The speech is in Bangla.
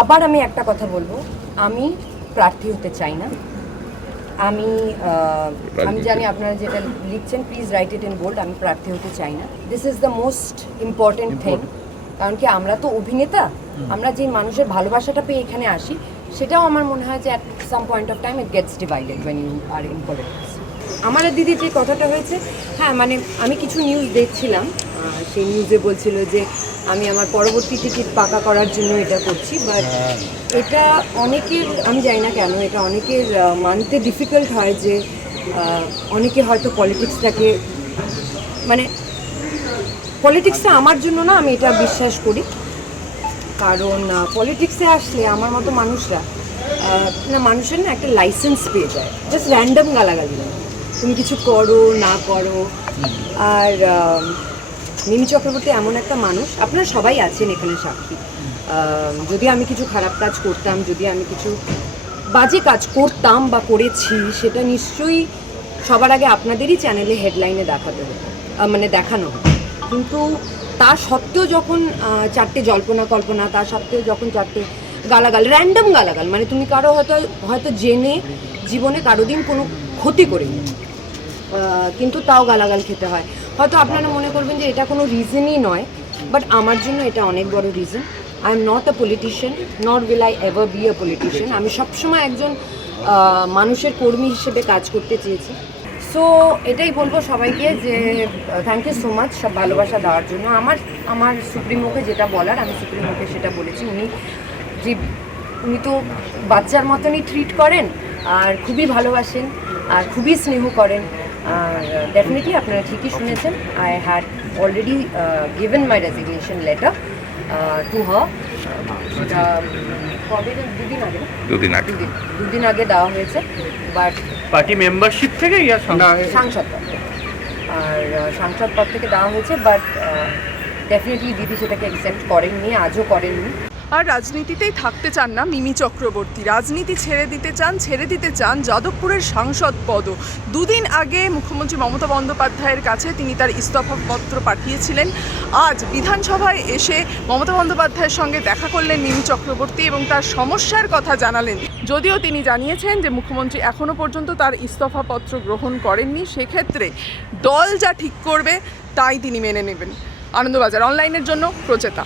আবার আমি একটা কথা বলব। আমি প্রার্থী হতে চাই না। আমি আমি জানি আপনারা যেটা লিখছেন please write it in bold আমি প্রার্থী হতে চাই না। This is the most important thing কারণ কি আমরা তো অভিনেতা। আমরা যে মানুষের ভালোবাসাটা পেয়ে এখানে আসি সেটাও আমার মনে হয় যে at some point of time it gets divided when you are in politics আমার দিদি যে কথাটা হয়েছে হ্যাঁ মানে আমি কিছু নিউজ দেখছিলাম। সেই নিউজে বলছিল যে আমি আমার পরবর্তী টিকিট পাকা করার জন্য এটা করছি বাট এটা অনেকের আমি জানি না কেন এটা অনেকের মানতে ডিফিকাল্ট হয় যে অনেকে হয়তো পলিটিক্সটাকে মানে পলিটিক্সটা আমার জন্য না আমি এটা বিশ্বাস করি। কারণ পলিটিক্সে আসলে আমার মতো মানুষরা না মানুষের না একটা লাইসেন্স পেয়ে যায়। জাস্ট র্যান্ডম গালাগালি। তুমি কিছু করো না করো। আর মিমি চক্রবর্তী এমন একটা মানুষ, আপনারা সবাই আছেন এখানে সাক্ষী। যদি আমি কিছু খারাপ কাজ করতাম, যদি আমি কিছু বাজে কাজ করতাম বা করেছি, সেটা নিশ্চয়ই সবার আগে আপনাদেরই চ্যানেলে হেডলাইনে দেখাতে হতো মানে দেখানো হতো। কিন্তু তা সত্ত্বেও যখন চারটে জল্পনা কল্পনা, তা সত্ত্বেও যখন চারটে গালাগাল র্যান্ডম গালাগাল মানে তুমি কারও হয়তো হয়তো জেনে জীবনে কারও দিন কোনো ক্ষতি করেনি কিন্তু তাও গালাগাল খেতে হয়। হয়তো আপনারা মনে করবেন যে এটা কোনো রিজনই নয় বাট আমার জন্য এটা অনেক বড় reason I am not a politician not will I ever be a politician আমি সবসময় একজন মানুষের কর্মী হিসেবে কাজ করতে চেয়েছি। সো এটাই বলব সবাইকে যে থ্যাংক ইউ সো মাচ সব ভালোবাসা দেওয়ার জন্য। আমার আমার সুপ্রিমোকে যেটা বলার, আমি সুপ্রিমোকে সেটা বলেছি। উনি, যে, উনি তো বাচ্চার মতনই ট্রিট করেন, আর খুবই ভালোবাসেন, আর খুবই স্নেহ করেন। ডেফিনেটলি আপনারা ঠিকই শুনেছেন। I had already given my resignation letter to হ সেটা কবে দুদিন আগে দুদিন আগে। দুদিন। দুদিন আগে দেওয়া হয়েছে বাট পার্টি মেম্বারশিপ থেকে ইয়া সাংসদ পদ থেকে। আর সাংসদ পদ থেকে দেওয়া হয়েছে বাট ডেফিনেটলি দিদি সেটাকে অ্যাকসেপ্ট করেননি আজও করেননি। আর রাজনীতিতেই থাকতে চান না মিমি চক্রবর্তী। রাজনীতি ছেড়ে দিতে চান, ছেড়ে দিতে চান যাদবপুরের সাংসদ পদও। দুদিন আগে মুখ্যমন্ত্রী মমতা বন্দ্যোপাধ্যায়ের কাছে তিনি তার ইস্তফাপত্র পাঠিয়েছিলেন। আজ বিধানসভায় এসে মমতা বন্দ্যোপাধ্যায়ের সঙ্গে দেখা করলেন মিমি চক্রবর্তী এবং তার সমস্যার কথা জানালেন। যদিও তিনি জানিয়েছেন যে মুখ্যমন্ত্রী এখনও পর্যন্ত তার ইস্তফাপত্র গ্রহণ করেননি, সেক্ষেত্রে দল যা ঠিক করবে তাই তিনি মেনে নেবেন। আনন্দবাজার অনলাইনের জন্য প্রচেতা।